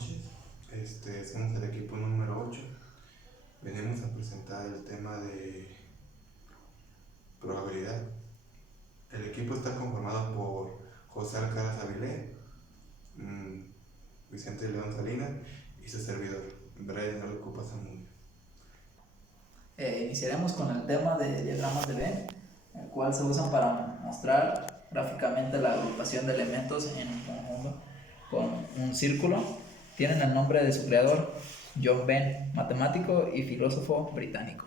noches. Somos el equipo número 8. Venimos a presentar el tema de probabilidad. El equipo está conformado por José Alcaraz Avilé, Vicente León Salinas y su servidor, Brian Ocupa Zamudio. Iniciaremos con el tema de diagramas de Venn, el cual se usan para mostrar gráficamente la agrupación de elementos en un conjunto con un círculo. Tienen el nombre de su creador, John Venn, matemático y filósofo británico.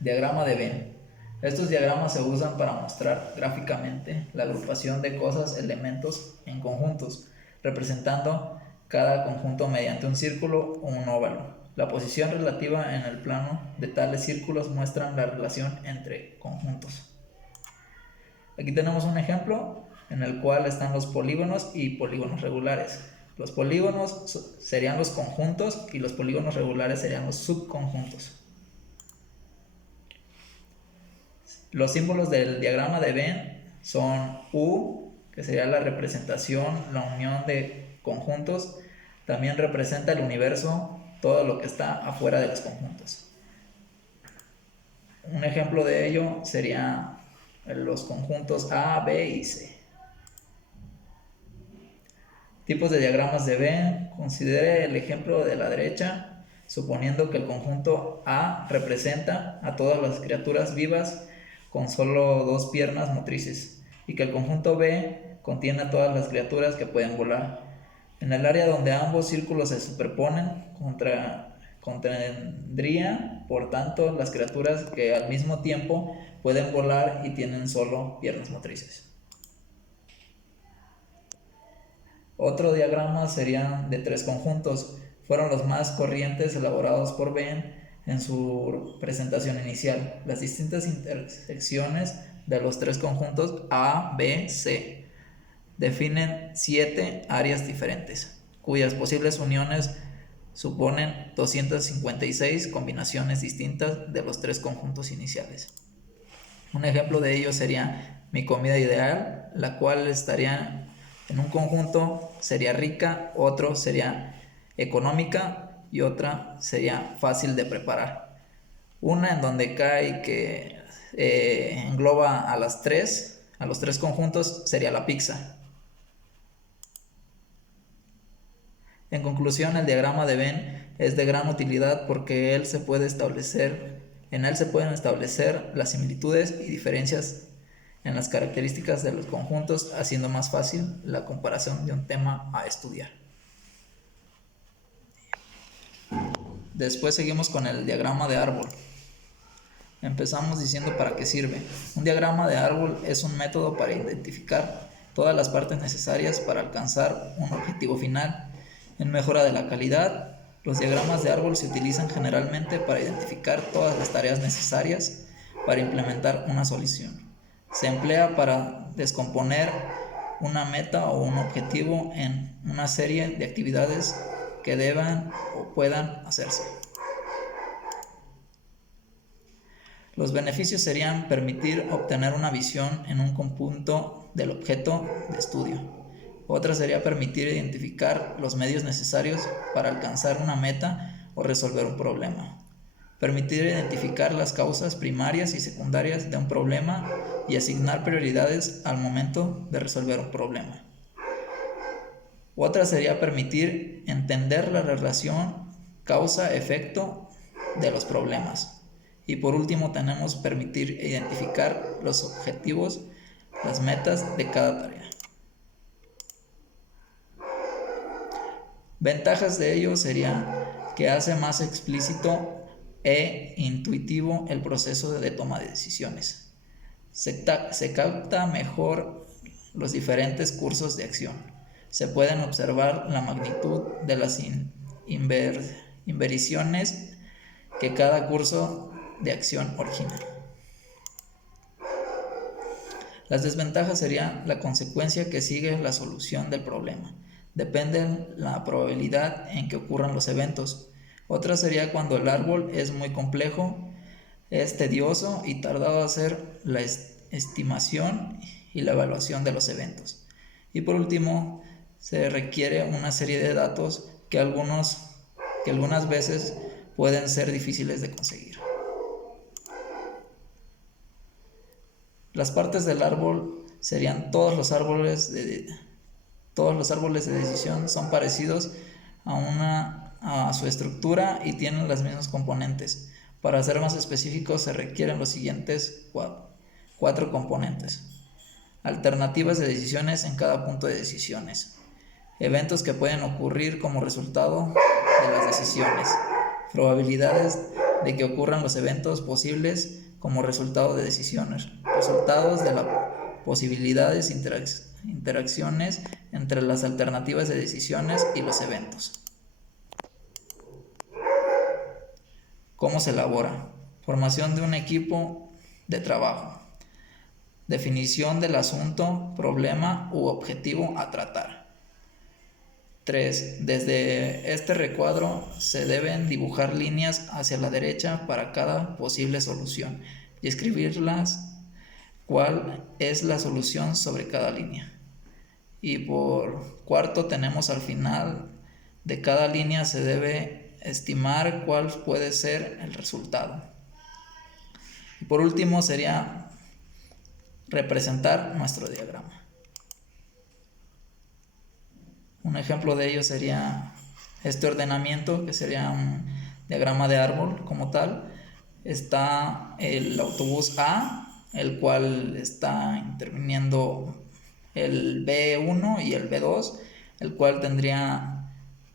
Diagrama de Venn. Estos diagramas se usan para mostrar gráficamente la agrupación de cosas, elementos en conjuntos, representando cada conjunto mediante un círculo o un óvalo. La posición relativa en el plano de tales círculos muestran la relación entre conjuntos. Aquí tenemos un ejemplo en el cual están los polígonos y polígonos regulares. Los polígonos serían los conjuntos y los polígonos regulares serían los subconjuntos. Los símbolos del diagrama de Venn son U, que sería la representación, la unión de conjuntos. También representa el universo, todo lo que está afuera de los conjuntos. Un ejemplo de ello sería los conjuntos A, B y C. Tipos de diagramas de Venn. Considere el ejemplo de la derecha, suponiendo que el conjunto A representa a todas las criaturas vivas con solo 2 piernas motrices y que el conjunto B contiene a todas las criaturas que pueden volar. En el área donde ambos círculos se superponen, contendría, por tanto, las criaturas que al mismo tiempo pueden volar y tienen solo piernas motrices. Otro diagrama serían de 3 conjuntos. Fueron los más corrientes elaborados por Venn en su presentación inicial. Las distintas intersecciones de los 3 conjuntos A, B, C definen 7 áreas diferentes, cuyas posibles uniones suponen 256 combinaciones distintas de los 3 conjuntos iniciales. Un ejemplo de ello sería mi comida ideal, la cual estaría en un conjunto sería rica, otro sería económica y otra sería fácil de preparar. Una en donde cae que engloba a los 3 conjuntos sería la pizza. En conclusión, el diagrama de Venn es de gran utilidad porque en él se pueden establecer las similitudes y diferencias en las características de los conjuntos, haciendo más fácil la comparación de un tema a estudiar. Después seguimos con el diagrama de árbol. Empezamos diciendo para qué sirve. Un diagrama de árbol es un método para identificar todas las partes necesarias para alcanzar un objetivo final. En mejora de la calidad, los diagramas de árbol se utilizan generalmente para identificar todas las tareas necesarias para implementar una solución. Se emplea para descomponer una meta o un objetivo en una serie de actividades que deban o puedan hacerse. Los beneficios serían permitir obtener una visión en un conjunto del objeto de estudio. Otra sería permitir identificar los medios necesarios para alcanzar una meta o resolver un problema. Permitir identificar las causas primarias y secundarias de un problema y asignar prioridades al momento de resolver un problema. Otra sería permitir entender la relación causa-efecto de los problemas. Y por último tenemos permitir identificar los objetivos, las metas de cada tarea. Ventajas de ello serían que hace más explícito e intuitivo el proceso de toma de decisiones. Se capta mejor los diferentes cursos de acción. Se pueden observar la magnitud de las inversiones que cada curso de acción origina. Las desventajas serían la consecuencia que sigue la solución del problema. Depende la probabilidad en que ocurran los eventos. Otra sería cuando el árbol es muy complejo, es tedioso y tardado hacer la estimación y la evaluación de los eventos. Y por último, se requiere una serie de datos que algunas veces pueden ser difíciles de conseguir. Las partes del árbol serían todos los árboles de decisión son parecidos a su estructura y tienen las mismas componentes. Para ser más específicos se requieren los siguientes 4 componentes. Alternativas de decisiones en cada punto de decisiones. Eventos que pueden ocurrir como resultado de las decisiones. Probabilidades de que ocurran los eventos posibles como resultado de decisiones. Resultados de las posibilidades interacciones entre las alternativas de decisiones y los eventos. ¿Cómo se elabora? Formación de un equipo de trabajo. Definición del asunto, problema u objetivo a tratar. 3. Desde este recuadro se deben dibujar líneas hacia la derecha para cada posible solución y escribirlas cuál es la solución sobre cada línea. Y por cuarto tenemos al final de cada línea se debe estimar cuál puede ser el resultado. Y por último sería representar nuestro diagrama. Un ejemplo de ello sería este ordenamiento, que sería un diagrama de árbol como tal. Está el autobús A, el cual está interviniendo el B1 y el B2, el cual tendría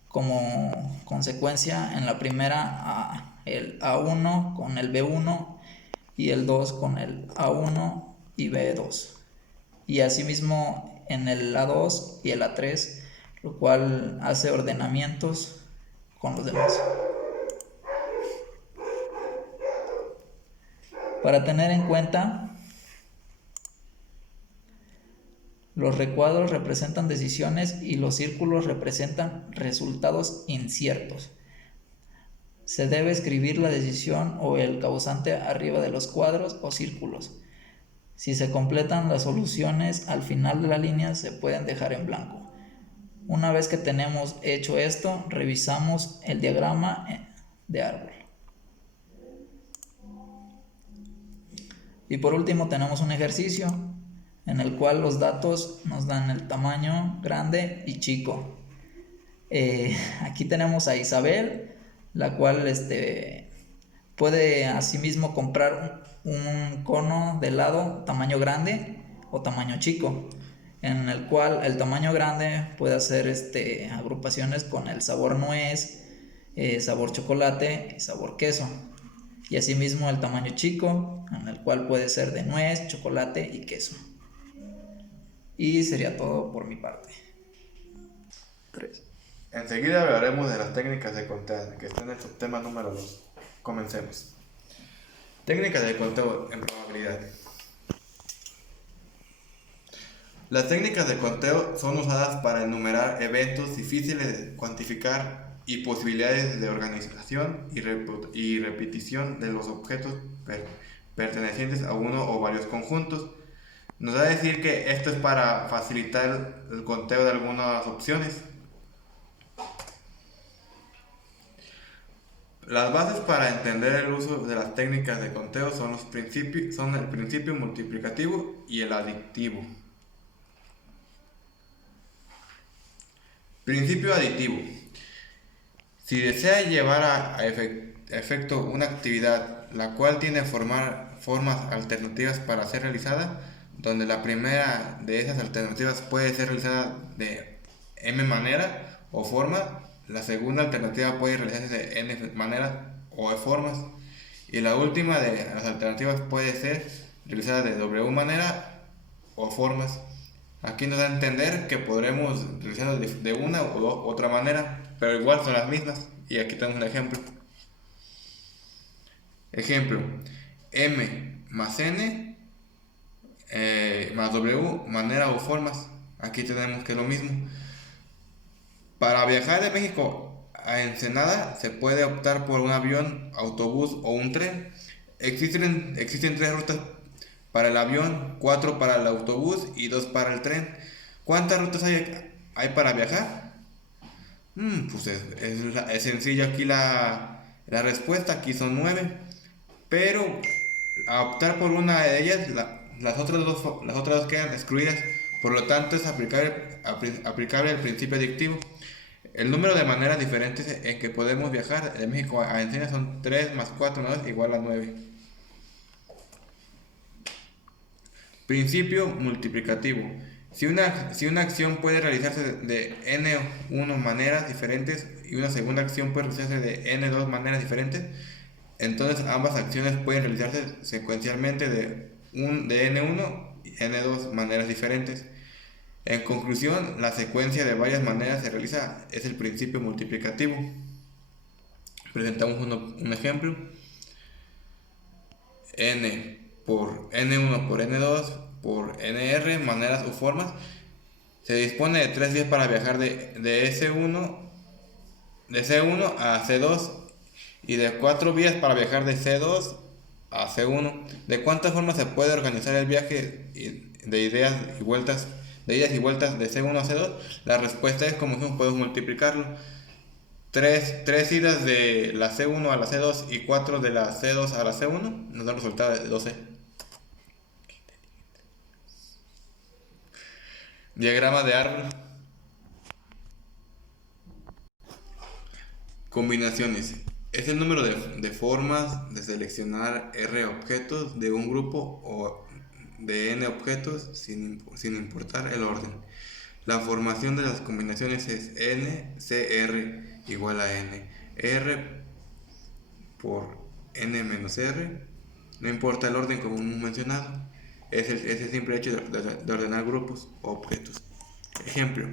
como consecuencia en la primera el A1 con el B1 y el 2 con el A1 y B2. Y asimismo en el A2 y el A3, lo cual hace ordenamientos con los demás. Para tener en cuenta, los recuadros representan decisiones y los círculos representan resultados inciertos. Se debe escribir la decisión o el causante arriba de los cuadros o círculos. Si se completan las soluciones al final de la línea se pueden dejar en blanco. Una vez que tenemos hecho esto, revisamos el diagrama de árbol. Y por último tenemos un ejercicio en el cual los datos nos dan el tamaño grande y chico. Aquí tenemos a Isabel, la cual puede asimismo comprar un cono de helado tamaño grande o tamaño chico, en el cual el tamaño grande puede hacer agrupaciones con el sabor nuez, sabor chocolate y sabor queso. Y asimismo el tamaño chico, en el cual puede ser de nuez, chocolate y queso. Y sería todo por mi parte. 3. Enseguida hablaremos de las técnicas de conteo, que está en el subtema número 2. Comencemos. Técnicas de conteo en probabilidad. Las técnicas de conteo son usadas para enumerar eventos difíciles de cuantificar y posibilidades de organización y repetición de los objetos pertenecientes a uno o varios conjuntos. Nos da a decir que esto es para facilitar el conteo de algunas opciones. Las bases para entender el uso de las técnicas de conteo son el principio multiplicativo y el aditivo. Principio aditivo. Si desea llevar a efecto una actividad la cual tiene formas alternativas para ser realizada, donde la primera de esas alternativas puede ser realizada de m manera o forma, la segunda alternativa puede realizarse de n maneras o de formas, y la última de las alternativas puede ser realizada de w manera o formas. Aquí nos da a entender que podremos realizarlo de una u otra manera, pero igual son las mismas. Y aquí tenemos un ejemplo. Ejemplo: m más n más w manera o formas. Aquí tenemos que es lo mismo. Para viajar de México a Ensenada se puede optar por un avión, autobús o un tren. Existen 3 rutas para el avión, 4 para el autobús y 2 para el tren. ¿Cuántas rutas hay hay para viajar? Pues es sencillo aquí la respuesta, aquí son 9, pero a optar por una de ellas, las otras dos quedan excluidas, por lo tanto es aplicable el principio adictivo. El número de maneras diferentes en que podemos viajar de México a Ensenada son 3 más 4 más 2 igual a 9. Principio multiplicativo. Si una acción puede realizarse de n1 maneras diferentes y una segunda acción puede realizarse de n2 maneras diferentes, entonces ambas acciones pueden realizarse secuencialmente de n1 y n2 maneras diferentes. En conclusión, la secuencia de varias maneras se realiza es el principio multiplicativo. Presentamos un ejemplo. N por N1 por N2 por NR, maneras o formas. Se dispone de 3 vías para viajar de C1 a C2 y de 4 vías para viajar de C2 a C1. ¿De cuántas formas se puede organizar el viaje de idas y vueltas de C1 a C2? La respuesta es, como no podemos multiplicarlo. 3 idas de la C1 a la C2 y 4 de la C2 a la C1 nos da un resultado de 12. Diagrama de árbol. Combinaciones. Es el número de formas de seleccionar R objetos de un grupo o de N objetos sin importar el orden. La formación de las combinaciones es N, CR igual a N. R por N menos R. No importa el orden como hemos mencionado. Es el simple hecho de ordenar grupos o objetos. Ejemplo.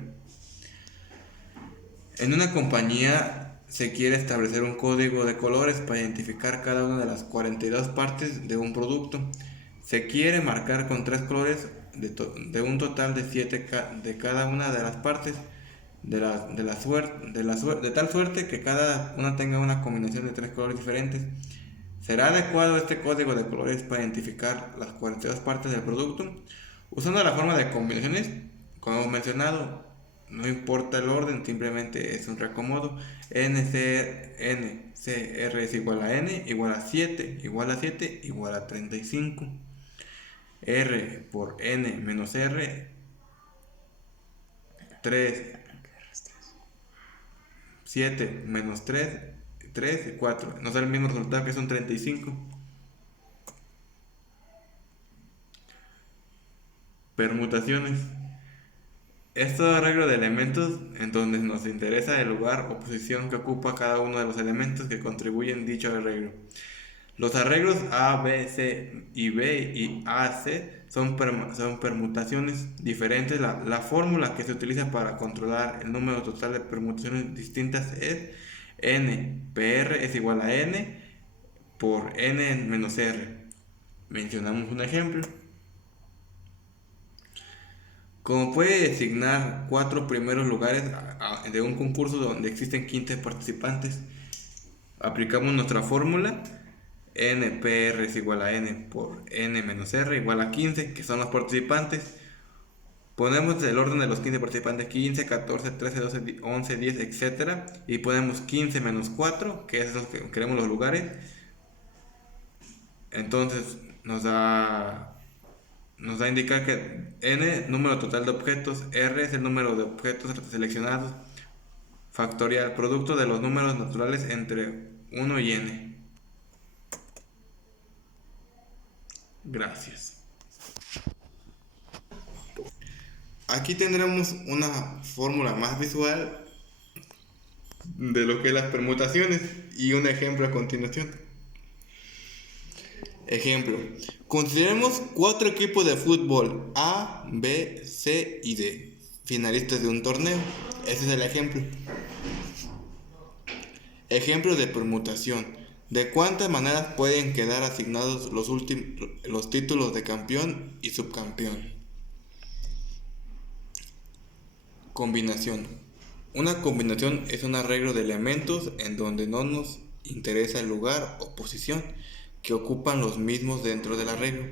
En una compañía se quiere establecer un código de colores para identificar cada una de las 42 partes de un producto. Se quiere marcar con 3 colores de un total de 7 de cada una de las partes de tal suerte que cada una tenga una combinación de 3 colores diferentes. ¿Será adecuado este código de colores para identificar las 42 partes del producto? Usando la forma de combinaciones, como hemos mencionado, no importa el orden, simplemente es un reacomodo. NCR es igual a N, igual a 7, igual a 7, igual a 35. R por N menos R, 3, 7 menos 3, 3 y 4. Nos da el mismo resultado, que son 35. Permutaciones. Esto arreglo de elementos en donde nos interesa el lugar o posición que ocupa cada uno de los elementos que contribuyen dicho arreglo. Los arreglos A, B, C y B y A, C son permutaciones diferentes. La fórmula que se utiliza para controlar el número total de permutaciones distintas es N. PR es igual a N por N menos R. Mencionamos un ejemplo. Como puede designar 4 primeros lugares de un concurso donde existen 15 participantes, aplicamos nuestra fórmula. NPR es igual a N por N menos R igual a 15, que son los participantes. Ponemos el orden de los 15 participantes: 15, 14, 13, 12, 11, 10, etc. Y ponemos 15 menos 4, que es lo que queremos los lugares. Entonces nos da a indicar que N, número total de objetos, R es el número de objetos seleccionados, factorial, producto de los números naturales entre 1 y N. Gracias. Aquí tendremos una fórmula más visual de lo que es las permutaciones y un ejemplo a continuación. Ejemplo. Consideremos 4 equipos de fútbol A, B, C y D, finalistas de un torneo. Ese es el ejemplo. Ejemplo de permutación. ¿De cuántas maneras pueden quedar asignados los títulos de campeón y subcampeón? Combinación. Una combinación es un arreglo de elementos en donde no nos interesa el lugar o posición que ocupan los mismos dentro del arreglo.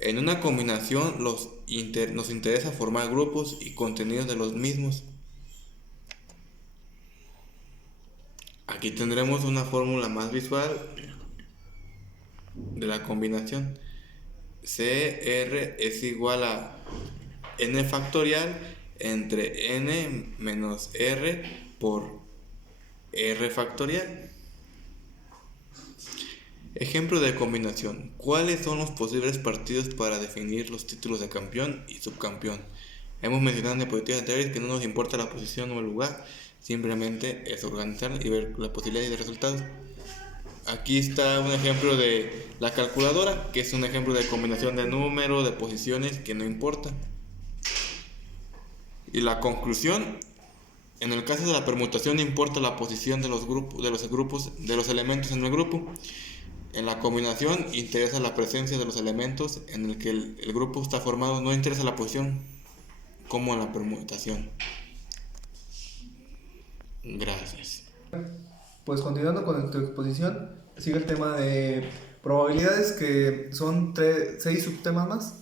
En una combinación nos interesa formar grupos y contenidos de los mismos. Aquí tendremos una fórmula más visual de la combinación. CR es igual a n factorial entre n menos r por r factorial. Ejemplo de combinación. ¿Cuáles son los posibles partidos para definir los títulos de campeón y subcampeón? Hemos mencionado en diapositivas anteriores que no nos importa la posición o el lugar, simplemente es organizar y ver las posibilidades de resultados. Aquí está un ejemplo de la calculadora, que es un ejemplo de combinación de números, de posiciones, que no importa. Y la conclusión, en el caso de la permutación importa la posición de los elementos en el grupo. En la combinación interesa la presencia de los elementos en el que el grupo está formado, no interesa la posición, como en la permutación. Gracias. Pues continuando con tu exposición, sigue el tema de probabilidades, que son 6 subtemas más.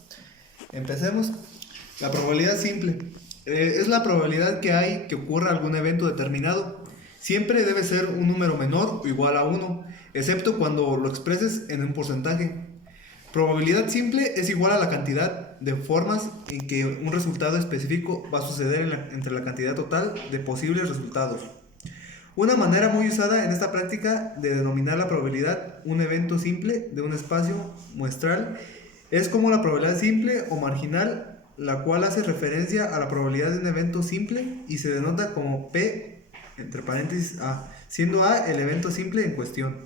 Empecemos. La probabilidad simple es la probabilidad que hay que ocurra algún evento determinado. Siempre debe ser un número menor o igual a 1, excepto cuando lo expreses en un porcentaje. Probabilidad simple es igual a la cantidad de formas en que un resultado específico va a suceder entre la cantidad total de posibles resultados. Una manera muy usada en esta práctica de denominar la probabilidad un evento simple de un espacio muestral es como la probabilidad simple o marginal, la cual hace referencia a la probabilidad de un evento simple y se denota como P entre paréntesis A, siendo A el evento simple en cuestión.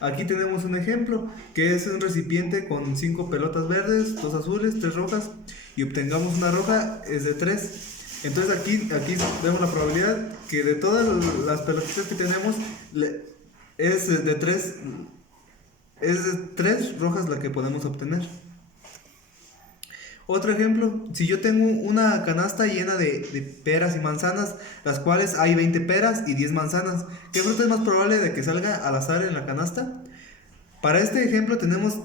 Aquí tenemos un ejemplo, que es un recipiente con 5 pelotas verdes, 2 azules, 3 rojas, y obtengamos una roja es de 3. Entonces aquí vemos la probabilidad que de todas las pelotitas que tenemos es de 3 rojas la que podemos obtener. Otro ejemplo, si yo tengo una canasta llena de peras y manzanas, las cuales hay 20 peras y 10 manzanas, ¿qué fruta es más probable de que salga al azar en la canasta? Para este ejemplo tenemos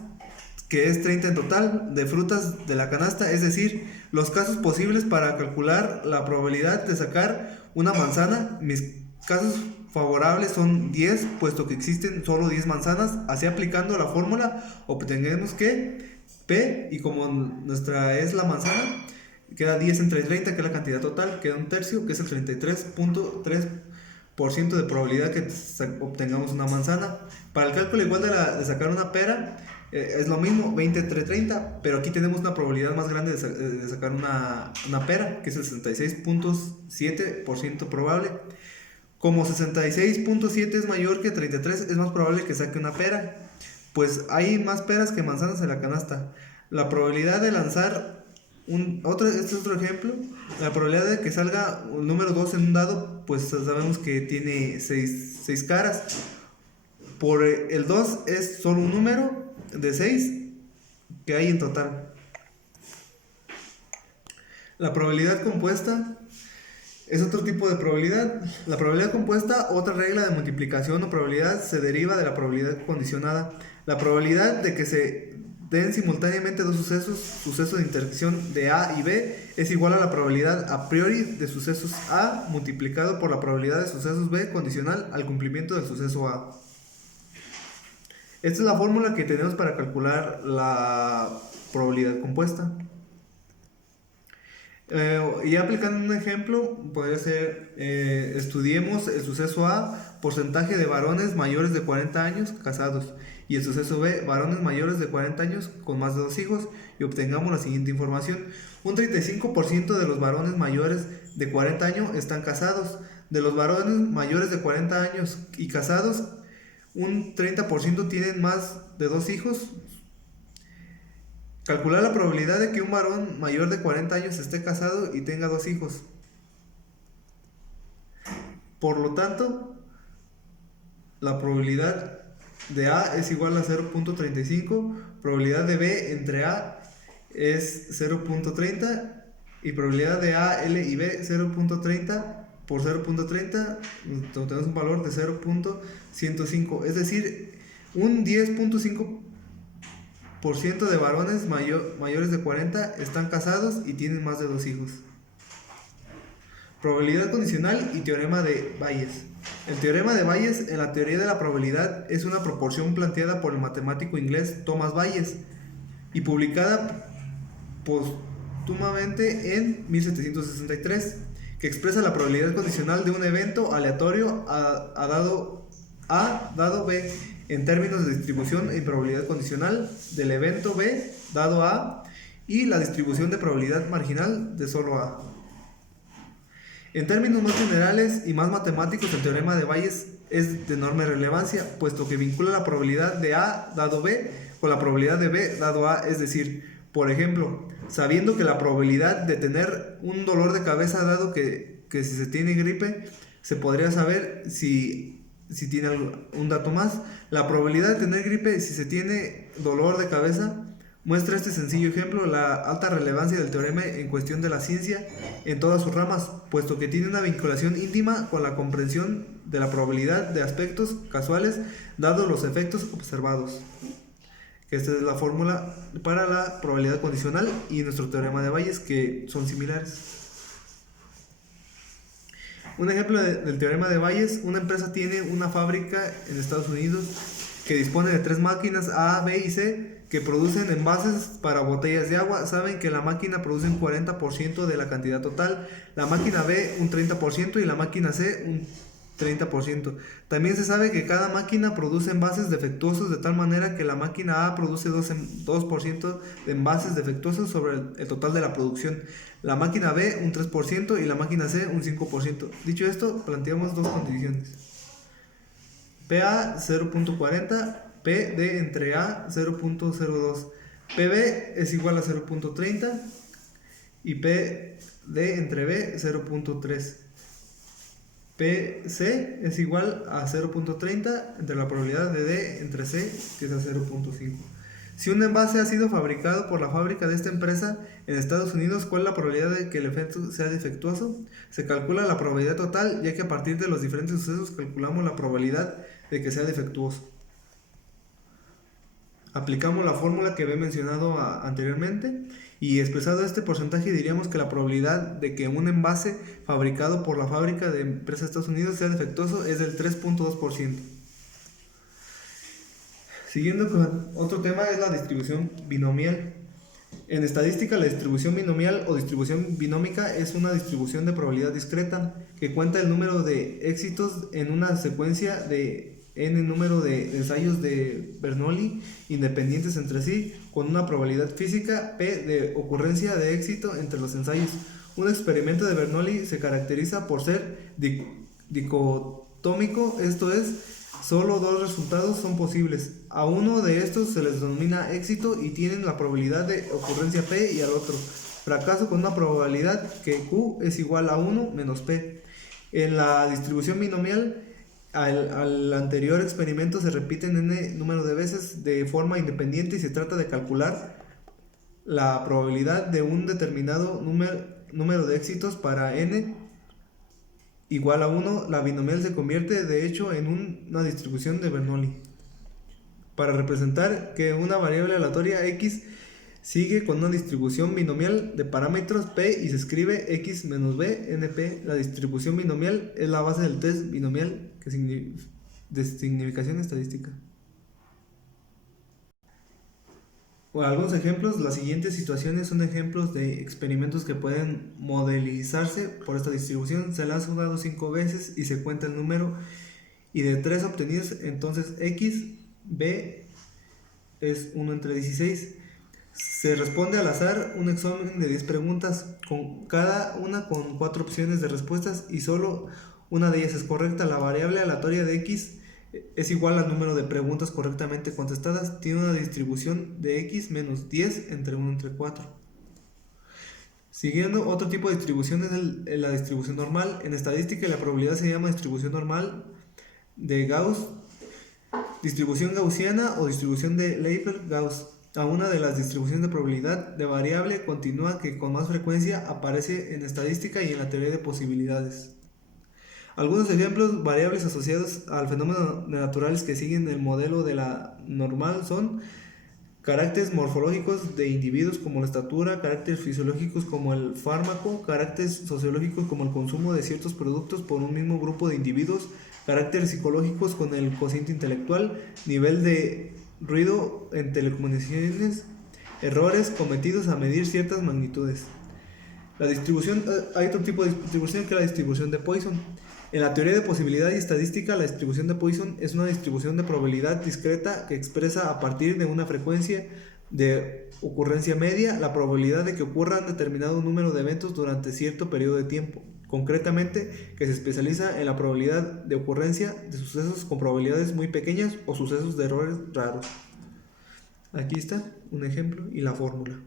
que es 30 en total de frutas de la canasta, es decir, los casos posibles para calcular la probabilidad de sacar una manzana. Mis casos favorables son 10, puesto que existen solo 10 manzanas. Así, aplicando la fórmula, obtenemos que P, y como nuestra es la manzana, queda 10 entre 30, que es la cantidad total, queda un tercio, que es el 33.3% de probabilidad que obtengamos una manzana. Para el cálculo igual de sacar una pera, es lo mismo, 20 entre 30, pero aquí tenemos una probabilidad más grande de sacar una pera, que es el 66.7% probable. Como 66.7 es mayor que 33, es más probable que saque una pera, pues hay más peras que manzanas en la canasta. La probabilidad de lanzar este es otro ejemplo. La probabilidad de que salga un número 2 en un dado, pues sabemos que tiene 6 caras. Por el 2 es solo un número de 6 que hay en total. La probabilidad compuesta es otro tipo de probabilidad. La probabilidad compuesta, otra regla de multiplicación o probabilidad, se deriva de la probabilidad condicionada. La probabilidad de que se den simultáneamente dos sucesos de intersección de A y B, es igual a la probabilidad a priori de sucesos A multiplicado por la probabilidad de sucesos B condicional al cumplimiento del suceso A. Esta es la fórmula que tenemos para calcular la probabilidad compuesta. Y aplicando un ejemplo, podría ser, estudiemos el suceso A, porcentaje de varones mayores de 40 años casados, y el suceso B, varones mayores de 40 años con más de 2 hijos, y obtengamos la siguiente información. Un 35% de los varones mayores de 40 años están casados. De los varones mayores de 40 años y casados, un 30% tienen más de 2 hijos. Calcular la probabilidad de que un varón mayor de 40 años esté casado y tenga 2 hijos. Por lo tanto, la probabilidad de A es igual a 0.35, probabilidad de B entre A es 0.30 y probabilidad de A, L y B 0.30 por 0.30 obtenemos un valor de 0.105, es decir, un 10.5% de varones mayores de 40 están casados y tienen más de 2 hijos. Probabilidad condicional y teorema de Bayes. El teorema de Bayes en la teoría de la probabilidad es una proporción planteada por el matemático inglés Thomas Bayes y publicada póstumamente en 1763, que expresa la probabilidad condicional de un evento aleatorio dado B en términos de distribución y probabilidad condicional del evento B dado A y la distribución de probabilidad marginal de solo A. En términos más generales y más matemáticos, el teorema de Bayes es de enorme relevancia, puesto que vincula la probabilidad de A dado B con la probabilidad de B dado A, es decir, por ejemplo, sabiendo que la probabilidad de tener un dolor de cabeza dado que si se tiene gripe, se podría saber si tiene un dato más. La probabilidad de tener gripe si se tiene dolor de cabeza muestra este sencillo ejemplo la alta relevancia del teorema en cuestión de la ciencia en todas sus ramas, puesto que tiene una vinculación íntima con la comprensión de la probabilidad de aspectos casuales dados los efectos observados. Esta es la fórmula para la probabilidad condicional y nuestro teorema de Bayes, que son similares. Un ejemplo del teorema de Bayes: una empresa tiene una fábrica en Estados Unidos que dispone de 3 máquinas A, B y C que producen envases para botellas de agua. Saben que la máquina produce un 40% de la cantidad total, la máquina B un 30% y la máquina C un 30%. También se sabe que cada máquina produce envases defectuosos de tal manera que la máquina A produce 2% de envases defectuosos sobre el total de la producción, la máquina B un 3% y la máquina C un 5%. Dicho esto, planteamos dos condiciones. PA 0.40, PD entre A 0.02, PB es igual a 0.30 y PD entre B 0.3. PC es igual a 0.30 entre la probabilidad de D entre C, que es a 0.5. Si un envase ha sido fabricado por la fábrica de esta empresa en Estados Unidos, ¿cuál es la probabilidad de que el efecto sea defectuoso? Se calcula la probabilidad total, ya que a partir de los diferentes sucesos calculamos la probabilidad de que sea defectuoso. Aplicamos la fórmula que había mencionado anteriormente y expresado este porcentaje diríamos que la probabilidad de que un envase fabricado por la fábrica de empresa de Estados Unidos sea defectuoso es del 3.2%. Siguiendo con otro tema es la distribución binomial. En estadística, la distribución binomial o distribución binómica es una distribución de probabilidad discreta que cuenta el número de éxitos en una secuencia de n número de ensayos de Bernoulli independientes entre sí, con una probabilidad física p de ocurrencia de éxito entre los ensayos. Un experimento de Bernoulli se caracteriza por ser dicotómico, esto es, solo dos resultados son posibles. A uno de estos se les denomina éxito y tienen la probabilidad de ocurrencia p y al otro fracaso con una probabilidad que q es igual a 1 menos p. En la distribución binomial, al anterior experimento se repiten n número de veces de forma independiente y se trata de calcular la probabilidad de un determinado número de éxitos para n igual a 1. La binomial se convierte de hecho en una distribución de Bernoulli. Para representar que una variable aleatoria x sigue con una distribución binomial de parámetros p y se escribe x menos b np. La distribución binomial es la base del test binomial de significación estadística. Algunos ejemplos: las siguientes situaciones son ejemplos de experimentos que pueden modelizarse por esta distribución. Se lanza un dado 5 veces y se cuenta el número y de 3 obtenidos, entonces x, b es 1 entre 16. Se responde al azar un examen de 10 preguntas, con cada una con 4 opciones de respuestas y solo una de ellas es correcta. La variable aleatoria de x es igual al número de preguntas correctamente contestadas. Tiene una distribución de x menos 10 entre 1 entre 4. Siguiendo, otro tipo de distribución es la distribución normal. En estadística la probabilidad se llama distribución normal de Gauss, distribución gaussiana o distribución de Leiber-Gauss. A una de las distribuciones de probabilidad de variable continua que con más frecuencia aparece en estadística y en la teoría de posibilidades. Algunos ejemplos: variables asociadas al fenómeno naturales que siguen el modelo de la normal son caracteres morfológicos de individuos como la estatura, caracteres fisiológicos como el fármaco, caracteres sociológicos como el consumo de ciertos productos por un mismo grupo de individuos, caracteres psicológicos con el cociente intelectual, nivel de ruido en telecomunicaciones, errores cometidos a medir ciertas magnitudes. La distribución, hay otro tipo de distribución que es la distribución de Poisson. En la teoría de posibilidad y estadística, la distribución de Poisson es una distribución de probabilidad discreta que expresa a partir de una frecuencia de ocurrencia media la probabilidad de que ocurra un determinado número de eventos durante cierto periodo de tiempo. Concretamente, que se especializa en la probabilidad de ocurrencia de sucesos con probabilidades muy pequeñas o sucesos de errores raros. Aquí está un ejemplo y la fórmula.